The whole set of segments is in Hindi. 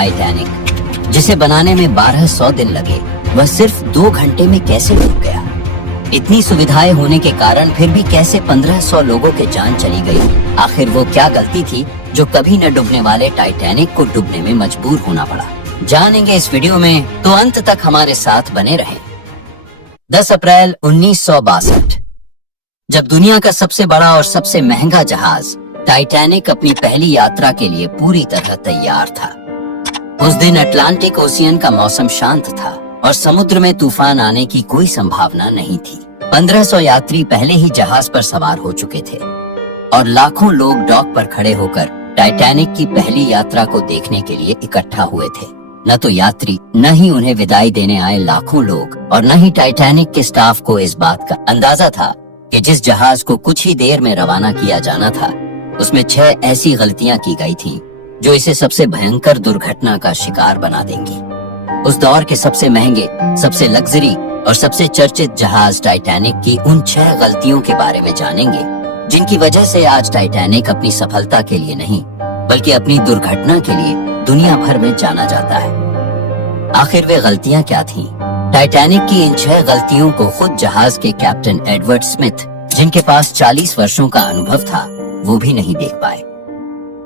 टाइटैनिक, जिसे बनाने में 1200 दिन लगे, वह सिर्फ 2 घंटे में कैसे डूब गया? इतनी सुविधाएं होने के कारण फिर भी कैसे 1500 लोगों के जान चली गई? आखिर वो क्या गलती थी जो कभी न डूबने वाले टाइटैनिक को डूबने में मजबूर होना पड़ा? जानेंगे इस वीडियो में, तो अंत तक हमारे साथ बने रहें। 10 अप्रैल 1962, जब दुनिया का सबसे बड़ा और सबसे महंगा जहाज टाइटैनिक अपनी पहली यात्रा के लिए पूरी तरह तैयार था। उस दिन अटलांटिक ओशियन का मौसम शांत था और समुद्र में तूफान आने की कोई संभावना नहीं थी। 1500 यात्री पहले ही जहाज पर सवार हो चुके थे और लाखों लोग डॉक पर खड़े होकर टाइटैनिक की पहली यात्रा को देखने के लिए इकट्ठा हुए थे। न तो यात्री, न ही उन्हें विदाई देने आए लाखों लोग और न ही टाइटैनिक के स्टाफ को इस बात का अंदाजा था कि जिस जहाज को कुछ ही देर में रवाना किया जाना था, उसमें 6 ऐसी गलतियां की गई थीं जो इसे सबसे भयंकर दुर्घटना का शिकार बना देंगी। उस दौर के सबसे महंगे, सबसे लग्जरी और सबसे चर्चित जहाज टाइटैनिक की उन 6 गलतियों के बारे में जानेंगे, जिनकी वजह से आज टाइटैनिक अपनी सफलता के लिए नहीं, बल्कि अपनी दुर्घटना के लिए दुनिया भर में जाना जाता है। आखिर वे गलतियां क्या थीं? टाइटैनिक की इन 6 गलतियों को खुद जहाज के कैप्टन एडवर्ड स्मिथ, जिनके पास 40 वर्षों का अनुभव था, वो भी नहीं देख पाए।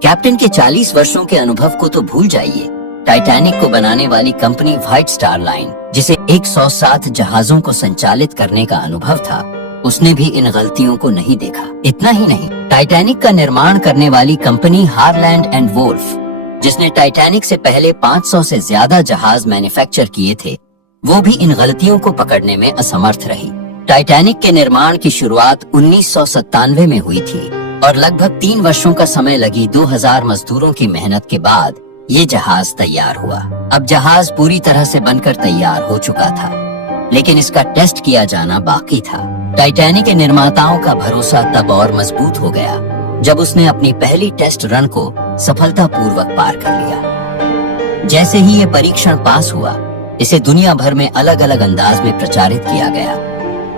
कैप्टन के 40 वर्षों के अनुभव को तो भूल जाइए, टाइटैनिक को बनाने वाली कंपनी व्हाइट स्टार लाइन, जिसे 107 जहाजों को संचालित करने का अनुभव था, उसने भी इन गलतियों को नहीं देखा। इतना ही नहीं, टाइटैनिक का निर्माण करने वाली कंपनी हारलैंड एंड वोल्फ, जिसने टाइटैनिक से पहले 500 से ज्यादा जहाज मैन्युफैक्चर किए थे, वो भी इन गलतियों को पकड़ने में असमर्थ रही। टाइटैनिक के निर्माण की शुरुआत 1997 में हुई थी और लगभग 3 वर्षों का समय लगी 2000 मजदूरों की मेहनत के बाद ये जहाज तैयार हुआ। अब जहाज पूरी तरह से बनकर तैयार हो चुका था, लेकिन इसका टेस्ट किया जाना बाकी था। टाइटैनिक के निर्माताओं का भरोसा तब और मजबूत हो गया जब उसने अपनी पहली टेस्ट रन को सफलतापूर्वक पार कर लिया। जैसे ही ये परीक्षण पास हुआ, इसे दुनिया भर में अलग अलग अंदाज में प्रचारित किया गया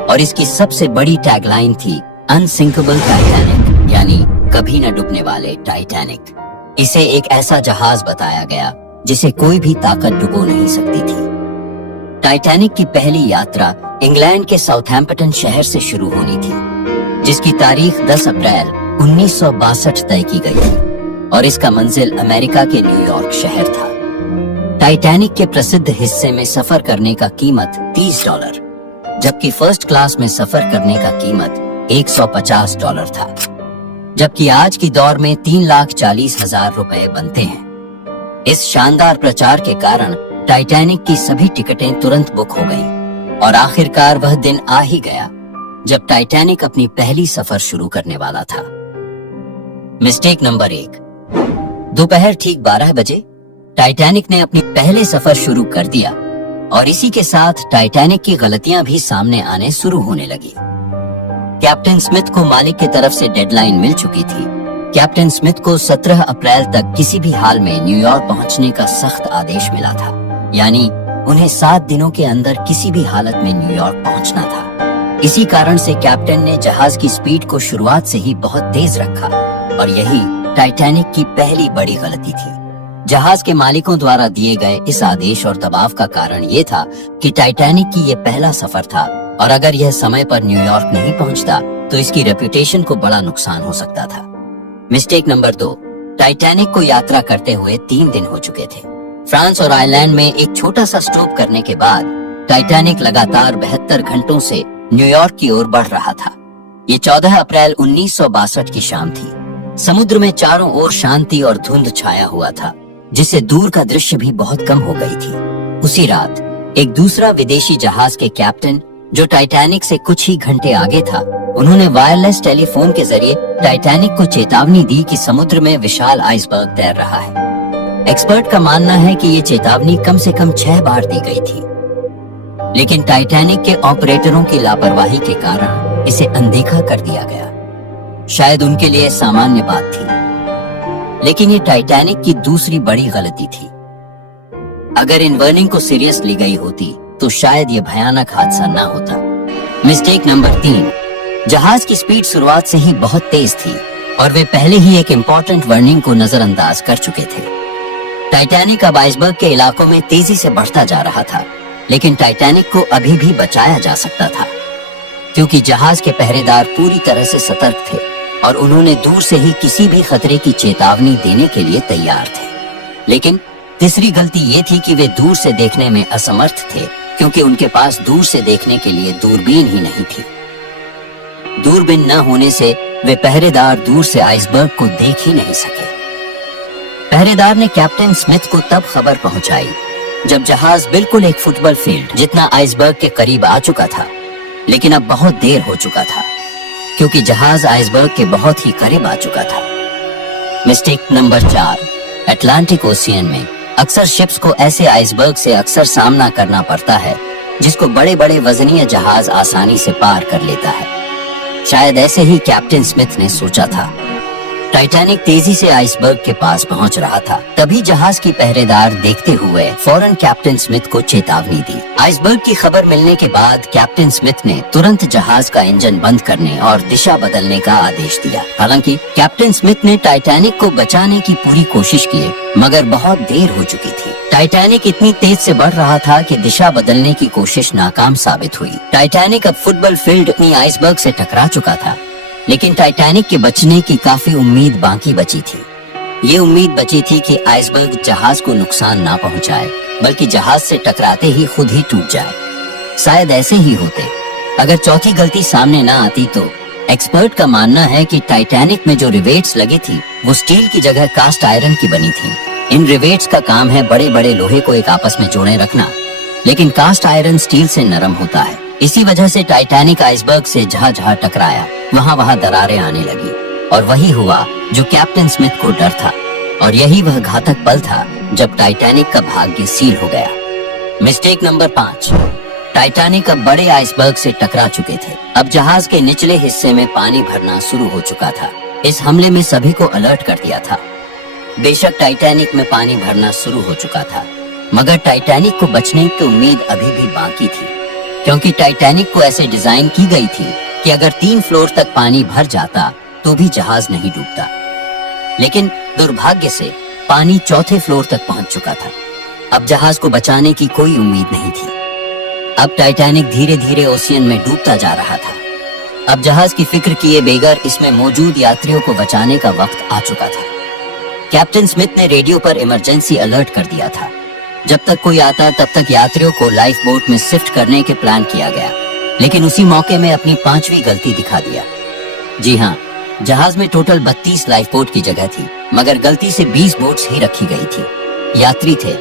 और इसकी सबसे बड़ी टैगलाइन थी अनसिंकेबल टाइटैनिक, यानी कभी न डूबने वाले टाइटैनिक। इसे एक ऐसा जहाज बताया गया जिसे कोई भी ताकत डुबो नहीं सकती थी। टाइटैनिक की पहली यात्रा इंग्लैंड के साउथहैम्पटन शहर से शुरू होनी थी, जिसकी तारीख 10 अप्रैल 1962 तय की गई थी और इसका मंजिल अमेरिका के न्यूयॉर्क शहर था। टाइटैनिक के प्रसिद्ध हिस्से में सफर करने का कीमत $30, जबकि फर्स्ट क्लास में सफर करने का कीमत $150 था, जबकि आज की दौर में 3,40,000 रुपए बनते हैं। इस शानदार प्रचार के कारण टाइटैनिक की सभी टिकटें तुरंत बुक हो गईं और आखिरकार वह दिन आ ही गया जब टाइटैनिक अपनी पहली सफर शुरू करने वाला था। Mistake number 1। दोपहर ठीक 12 बजे टाइटैनिक ने अपनी पहले सफर शुरू कर दिया और इसी के साथ टाइटैनिक की गलतियां भी सामने आने शुरू होने लगी। कैप्टन स्मिथ को मालिक की तरफ से डेडलाइन मिल चुकी थी। कैप्टन स्मिथ को 17 अप्रैल तक किसी भी हाल में न्यूयॉर्क पहुंचने का सख्त आदेश मिला था, यानी उन्हें 7 दिनों के अंदर किसी भी हालत में न्यूयॉर्क पहुंचना था। इसी कारण से कैप्टन ने जहाज की स्पीड को शुरुआत से ही बहुत तेज रखा और यही टाइटैनिक की पहली बड़ी गलती थी। जहाज के मालिकों द्वारा दिए गए इस आदेश और दबाव का कारण ये था कि टाइटैनिक की ये पहला सफर था और अगर यह समय पर न्यूयॉर्क नहीं पहुंचता तो इसकी रेपुटेशन को बड़ा नुकसान हो सकता था। Mistake number 2। टाइटैनिक को यात्रा करते हुए 3 दिन हो चुके थे। फ्रांस और आयरलैंड में एक छोटा सा स्टॉप करने के बाद टाइटैनिक लगातार 72 घंटों से न्यूयॉर्क की ओर बढ़ रहा था। ये 14 अप्रैल 1962 की शाम थी। समुद्र में चारों ओर शांति और धुंध छाया हुआ था, जिससे दूर का दृश्य भी बहुत कम हो गई थी। उसी रात एक दूसरा विदेशी जहाज के कैप्टन, जो टाइटैनिक से कुछ ही घंटे आगे था, उन्होंने वायरलेस टेलीफोन के जरिए टाइटैनिक को चेतावनी दी कि समुद्र में विशाल आइसबर्ग तैर रहा है। एक्सपर्ट का मानना है कि ये चेतावनी कम से कम 6 बार दी गई थी, लेकिन टाइटैनिक के ऑपरेटरों की लापरवाही के कारण इसे अनदेखा कर दिया गया। शायद उनके लिए सामान्य बात थी, लेकिन ये टाइटैनिक की दूसरी बड़ी गलती थी। अगर इन वार्निंग को सीरियसली गई होती तो शायद ये भयानक हादसा ना होता। Mistake number 3। जहाज की स्पीड शुरुआत से ही बहुत तेज थी और वे पहले ही एक इम्पोर्टेंट वार्निंग को नजरअंदाज कर चुके थे। टाइटैनिक अब आइसबर्ग के इलाकों में तेजी से बढ़ता जा रहा था, लेकिन टाइटैनिक को अभी भी बचाया जा सकता था, क्योंकि जहाज के पहरेदार पूरी तरह से सतर्क थे और उन्होंने दूर से ही किसी भी खतरे की चेतावनी देने के लिए तैयार थे। लेकिन तीसरी गलती ये थी कि वे दूर से देखने में असमर्थ थे, क्योंकि उनके पास दूर से देखने के लिए दूरबीन ही नहीं थी। दूरबीन न होने से वे पहरेदार दूर से आइसबर्ग को देख ही नहीं सके। पहरेदार ने कैप्टन स्मिथ को तब खबर पहुंचाई जब जहाज बिल्कुल एक फुटबॉल फील्ड जितना आइसबर्ग के करीब आ चुका था, लेकिन अब बहुत देर हो चुका था, क्योंकि जहाज आइसबर्ग के बहुत ही करीब आ चुका था। मिस्टेक नंबर 4, अटलांटिक ओशियन में अक्सर शिप्स को ऐसे आइसबर्ग से अक्सर सामना करना पड़ता है जिसको बड़े बड़े वजनीय जहाज आसानी से पार कर लेता है। शायद ऐसे ही कैप्टन स्मिथ ने सोचा था। टाइटैनिक तेजी से आइसबर्ग के पास पहुंच रहा था, तभी जहाज की पहरेदार देखते हुए फौरन कैप्टन स्मिथ को चेतावनी दी। आइसबर्ग की खबर मिलने के बाद कैप्टन स्मिथ ने तुरंत जहाज का इंजन बंद करने और दिशा बदलने का आदेश दिया। हालांकि कैप्टन स्मिथ ने टाइटैनिक को बचाने की पूरी कोशिश की, मगर बहुत देर हो चुकी थी। टाइटैनिक इतनी तेज से बढ़ रहा था कि दिशा बदलने की कोशिश नाकाम साबित हुई। टाइटैनिक अब फुटबॉल फील्ड अपनी आइसबर्ग से टकरा चुका था, लेकिन टाइटैनिक के बचने की काफी उम्मीद बाकी बची थी। ये उम्मीद बची थी कि आइसबर्ग जहाज को नुकसान ना पहुंचाए, बल्कि जहाज से टकराते ही खुद ही टूट जाए। शायद ऐसे ही होते अगर चौथी गलती सामने ना आती तो। एक्सपर्ट का मानना है कि टाइटैनिक में जो रिवेट्स लगी थी वो स्टील की जगह कास्ट आयरन की बनी थी। इन रिवेट्स का काम है बड़े बड़े लोहे को एक आपस में जोड़े रखना, लेकिन कास्ट आयरन स्टील से नरम होता है। इसी वजह से टाइटैनिक आइसबर्ग से जहां जहां टकराया वहां दरारें आने लगी, और वही हुआ जो कैप्टन स्मिथ को डर था, और यही वह घातक पल था जब टाइटैनिक का भाग्य सील हो गया। मिस्टेक नंबर 5, टाइटैनिक अब बड़े आइसबर्ग से टकरा चुके थे। अब जहाज के निचले हिस्से में पानी भरना शुरू हो चुका था। इस हमले में सभी को अलर्ट कर दिया था। बेशक टाइटैनिक में पानी भरना शुरू हो चुका था, मगर टाइटैनिक को बचने की उम्मीद अभी भी बाकी थी, क्योंकि टाइटैनिक को ऐसे डिजाइन की गई थी कि अगर 3 फ्लोर तक पानी भर जाता तो भी जहाज नहीं डूबता। लेकिन दुर्भाग्य से पानी 4थे फ्लोर तक पहुंच चुका था। अब जहाज को बचाने की कोई उम्मीद नहीं थी। अब टाइटैनिक धीरे धीरे ओशियन में डूबता जा रहा था। अब जहाज की फिक्र किए बगैर इसमें मौजूद यात्रियों को बचाने का वक्त आ चुका था। कैप्टन स्मिथ ने रेडियो पर इमरजेंसी अलर्ट कर दिया था। जब तक कोई आता तब तक यात्रियों को लाइफ बोट में शिफ्ट करने के प्लान किया गया, लेकिन उसी मौके में अपनी 5वीं गलती दिखा दिया। जी हाँ, जहाज में टोटल 32 लाइफ बोट की जगह थी, मगर गलती से 20 बोट्स ही रखी गई थी। यात्री थे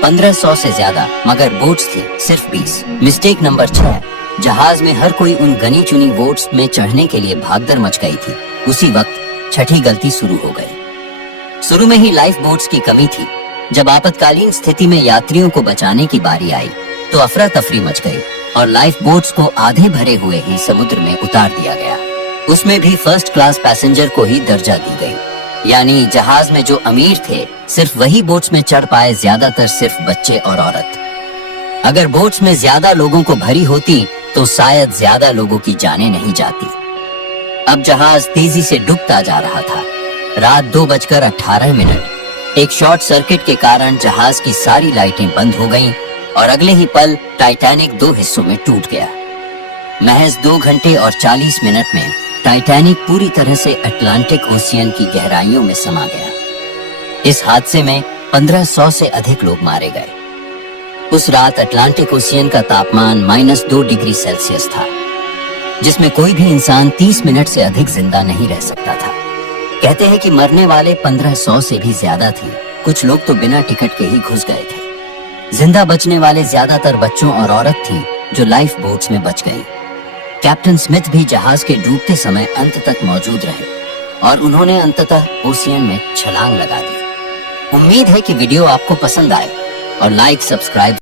1500 से ज्यादा, मगर बोट्स थी सिर्फ 20। मिस्टेक नंबर 6, जहाज में हर कोई उन गनी चुनी बोट्स में चढ़ने के लिए भागदड़ मच गई थी। उसी वक्त छठी गलती शुरू हो गई। शुरू में ही लाइफ बोट्स की कमी थी। जब आपातकालीन स्थिति में यात्रियों को बचाने की बारी आई तो अफरा तफरी मच गई और लाइफ बोट्स को आधे भरे हुए ही समुद्र में उतार दिया गया। उसमें भी फर्स्ट क्लास पैसेंजर को ही दर्जा दी गई, यानी जहाज में जो अमीर थे सिर्फ वही बोट्स में चढ़ पाए, ज्यादातर सिर्फ बच्चे और औरत। अगर बोट्स में ज्यादा लोगों को भरी होती तो शायद ज्यादा लोगों की जानें नहीं जाती। अब जहाज तेजी से डूबता जा रहा था। रात 2:18। एक शॉर्ट सर्किट के कारण जहाज की सारी लाइटें बंद हो गईं और अगले ही पल टाइटैनिक 2 हिस्सों में टूट गया। महज 2 घंटे और 40 मिनट में टाइटैनिक पूरी तरह से अटलांटिक ओशियन की गहराइयों में समा गया। इस हादसे में 1500 से अधिक लोग मारे गए। उस रात अटलांटिक ओशियन का तापमान -2 डिग्री सेल्सियस था, जिसमें कोई भी इंसान 30 मिनट से अधिक जिंदा नहीं रह सकता था। कहते हैं कि मरने वाले 1500 से भी ज्यादा थे। कुछ लोग तो बिना टिकट के ही घुस गए थे। जिंदा बचने वाले ज्यादातर बच्चों और औरत थी जो लाइफ बोट्स में बच गई। कैप्टन स्मिथ भी जहाज के डूबते समय अंत तक मौजूद रहे और उन्होंने अंततः ओशियन में छलांग लगा दी। उम्मीद है कि वीडियो आपको पसंद आए और लाइक सब्सक्राइब